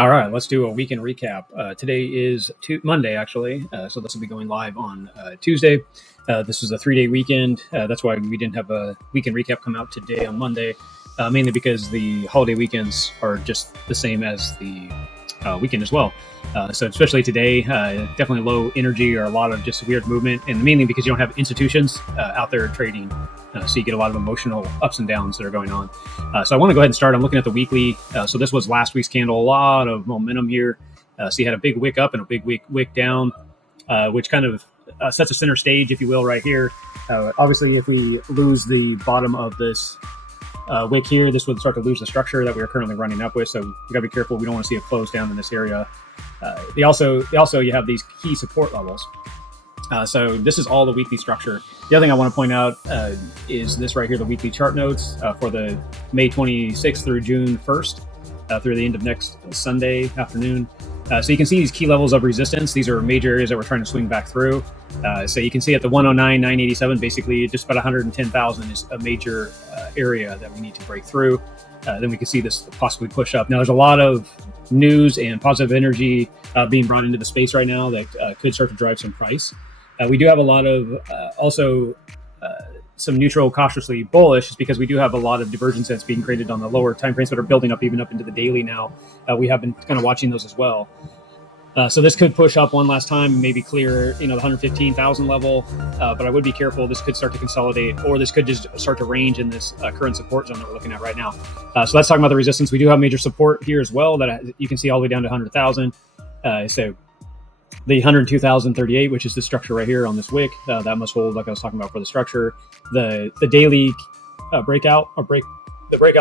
All right, let's do a weekend recap. Today is Monday, actually, so this will be going live on Tuesday. This was a 3-day weekend. That's why we didn't have a weekend recap come out today on Monday, mainly because the holiday weekends are just the same as the weekend as well. So especially today, definitely low energy or a lot of just weird movement, and mainly because you don't have institutions out there trading. So you get a lot of emotional ups and downs that are going on. So I want to go ahead and start. I'm looking at the weekly. So this was last week's candle. A lot of momentum here. So you had a big wick up and a big wick down, which kind of sets a center stage, if you will, right here. Obviously, if we lose the bottom of this wick here, this would start to lose the structure that we are currently running up with. So you got to be careful. We don't want to see a close down in this area. You have these key support levels. So this is all the weekly structure. The other thing I want to point out is this right here, the weekly chart notes for the May 26th through June 1st, through the end of next Sunday afternoon. So you can see these key levels of resistance. These are major areas that we're trying to swing back through. So you can see at the 109,987, basically just about 110,000 is a major area that we need to break through. Then we can see this possibly push up. Now there's a lot of news and positive energy being brought into the space right now that could start to drive some price. We do have a lot of some neutral, cautiously bullish, is because we do have a lot of divergence that's being created on the lower time frames that are building up even up into the daily now. We have been kind of watching those as well. So this could push up one last time, maybe clear, the 115,000 level. But I would be careful. This could start to consolidate, or this could just start to range in this current support zone that we're looking at right now. So let's talk about the resistance. We do have major support here as well that you can see all the way down to 100,000. So the 102,038, which is the structure right here on this wick, that must hold, like I was talking about, for the structure. The daily the breakout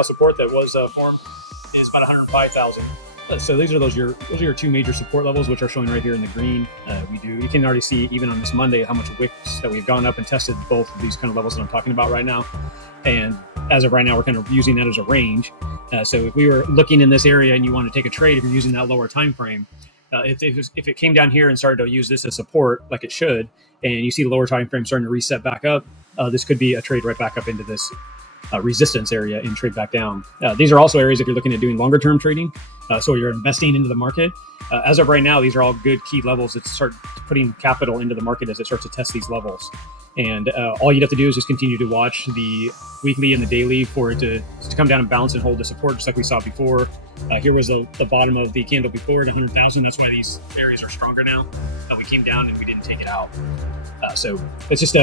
support that was formed is about 105,000. So these are those are your two major support levels, which are showing right here in the green. You can already see even on this Monday how much wicks that we've gone up and tested both of these kind of levels that I'm talking about right now. And as of right now, we're kind of using that as a range. So if we were looking in this area and you want to take a trade, if you're using that lower time frame, if it came down here and started to use this as support like it should, and you see the lower time frame starting to reset back up, this could be a trade right back up into this resistance area and trade back down. These are also areas if you're looking at doing longer term trading. So you're investing into the market. As of right now, these are all good key levels that start putting capital into the market as it starts to test these levels. And all you'd have to do is just continue to watch the weekly and the daily for it to come down and bounce and hold the support, just like we saw before. Here was the bottom of the candle before at 100,000. That's why these areas are stronger now. We came down and we didn't take it out. So it's just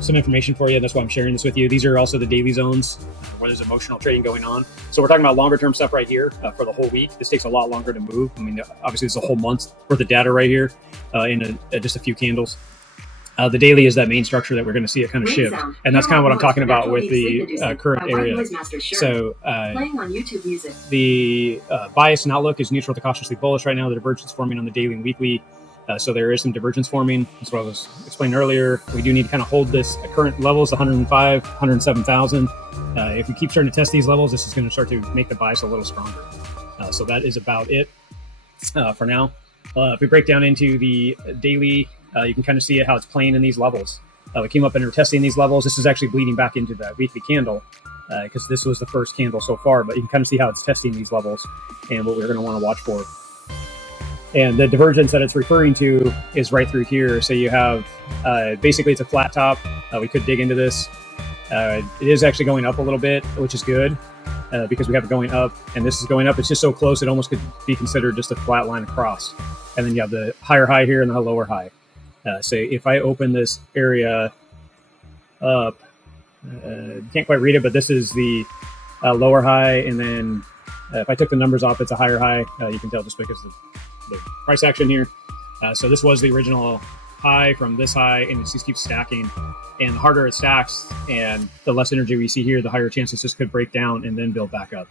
some information for you. That's why I'm sharing this with you. These are also the daily zones where there's emotional trading going on. So we're talking about longer term stuff right here for the whole week. This takes a lot longer to move. I mean, obviously it's a whole month's worth of data right here in just a few candles. The daily is that main structure that we're going to see it kind of shift. And that's kind of what I'm talking about with the current area. So the bias and outlook is neutral to cautiously bullish right now. The divergence forming on the daily and weekly. So there is some divergence forming. That's what I was explaining earlier. We do need to kind of hold this at current levels, 105, 107,000. If we keep starting to test these levels, this is going to start to make the bias a little stronger. So that is about it for now. If we break down into the daily, you can kind of see how it's playing in these levels. We came up and we're testing these levels. This is actually bleeding back into that weekly candle because this was the first candle so far, but you can kind of see how it's testing these levels and what we're going to want to watch for. And the divergence that it's referring to is right through here. So you have, basically it's a flat top. We could dig into this. It is actually going up a little bit, which is good because we have it going up and this is going up. It's just so close. It almost could be considered just a flat line across. And then you have the higher high here and the lower high. So if I open this area up, can't quite read it, but this is the lower high. And then if I took the numbers off, it's a higher high. You can tell just because of the price action here. So this was the original high from this high, and it just keeps stacking. And the harder it stacks and the less energy we see here, the higher chances this could break down and then build back up.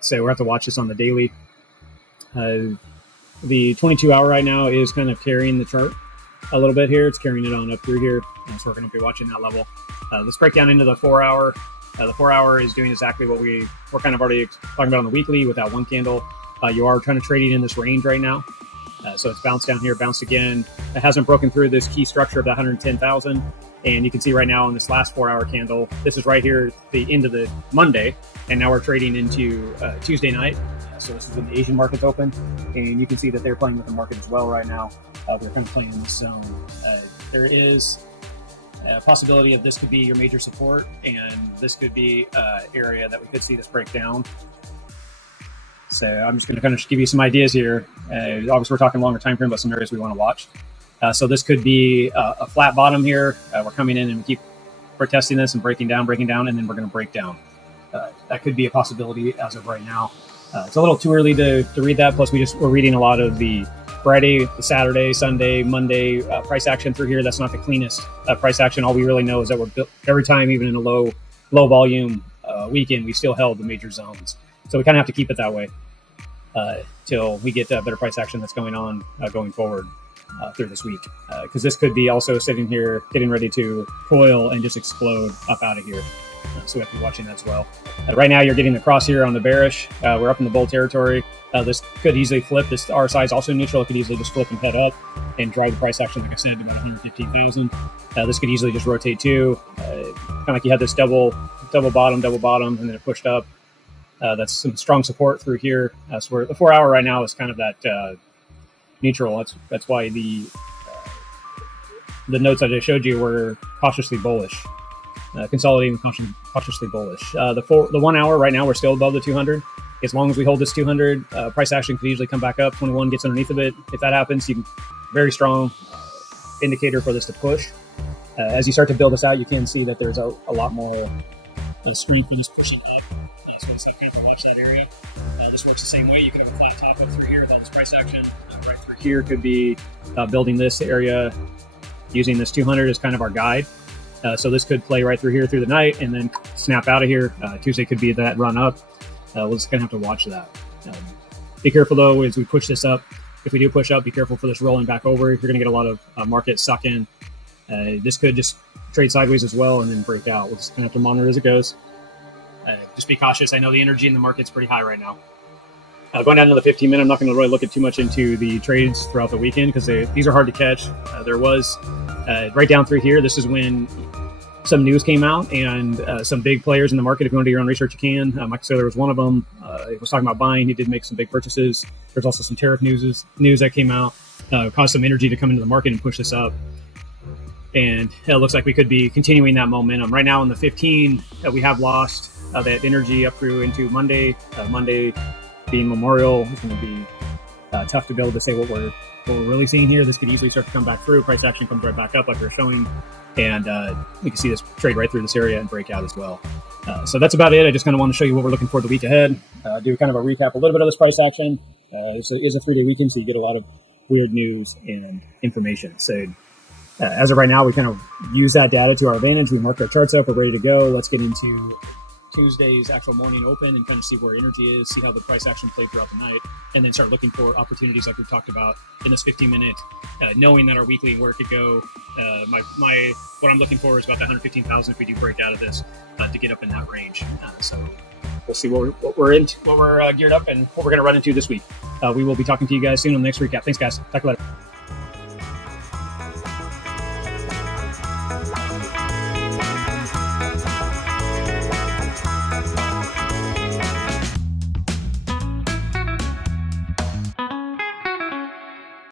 So we'll have to watch this on the daily. The 22-hour right now is kind of carrying the chart a little bit here. It's carrying it on up through here. So we're going to be watching that level. Let's break down into the 4-hour. The 4-hour is doing exactly what we're kind of already talking about on the weekly with that one candle. You are trying to trading in this range right now. So it's bounced down here, bounced again. It hasn't broken through this key structure of the 110,000. And you can see right now in this last 4-hour candle, this is right here, the end of the Monday. And now we're trading into Tuesday night. So this is when the Asian market's open, and you can see that they're playing with the market as well right now. They're kind of playing in this zone. There is a possibility of this could be your major support, and this could be an area that we could see this break down. So I'm just going to kind of give you some ideas here. Obviously, we're talking longer time frame, but some areas we want to watch. So this could be a flat bottom here. We're coming in and we're testing this and breaking down, and then we're going to break down. That could be a possibility as of right now. It's a little too early to read that. Plus, we're reading a lot of the Friday, the Saturday, Sunday, Monday price action through here. That's not the cleanest price action. All we really know is that we're built every time, even in a low volume weekend, we still held the major zones. So we kind of have to keep it that way till we get better price action that's going on going forward through this week. Because this could be also sitting here getting ready to coil and just explode up out of here. So we have to be watching that as well. Right now, you're getting the cross here on the bearish. We're up in the bull territory. This could easily flip. This RSI is also neutral. It could easily just flip and head up and drive the price action, like I said, to about 115,000. This could easily just rotate too. Kind of like you had this double bottom, and then it pushed up. That's some strong support through here. So the 4 hour right now is kind of that neutral. That's why the notes I just showed you were cautiously bullish. Consolidating cautiously bullish. The 1 hour right now, we're still above the 200. As long as we hold this 200, price action could easily come back up. 21 gets underneath of it. If that happens, you can very strong indicator for this to push. As you start to build this out, you can see that there's a lot more strength in this pushing up. So let's kind of watch that area. This works the same way. You could have a flat top up through here without this price action. Right through here could be building this area using this 200 as kind of our guide. So this could play right through here through the night and then snap out of here. Tuesday could be that run up. We're just going to have to watch that. Be careful, though, as we push this up. If we do push up, be careful for this rolling back over. You're going to get a lot of market suck in. This could just trade sideways as well and then break out. We'll just going to have to monitor as it goes. Just be cautious. I know the energy in the market's pretty high right now. Going down to the 15-minute, I'm not going to really look at too much into the trades throughout the weekend because these are hard to catch. There was right down through here. This is when some news came out and some big players in the market. If you want to do your own research, you can. Mike Saylor was one of them. He was talking about buying. He did make some big purchases. There's also some tariff news that came out, caused some energy to come into the market and push this up. And it looks like we could be continuing that momentum. Right now on the 15, we have lost that energy up through into Monday. Monday being Memorial, it's going to be tough to be able to say what we're really seeing here. This could easily start to come back through. Price action comes right back up like we're showing. And you can see this trade right through this area and break out as well. So that's about it. I just kind of want to show you what we're looking for the week ahead. Do kind of a recap, a little bit of this price action. This is a 3-day weekend, so you get a lot of weird news and information. So as of right now, we kind of use that data to our advantage. We mark our charts up. We're ready to go. Let's get into Tuesday's actual morning open and kind of see where energy is, see how the price action played throughout the night, and then start looking for opportunities like we've talked about in this 15-minute, knowing that our weekly where it could go. What I'm looking for is about the 115,000 if we do break out of this to get up in that range. So we'll see what we're geared up and what we're going to run into this week. We will be talking to you guys soon on the next recap. Thanks, guys. Talk later.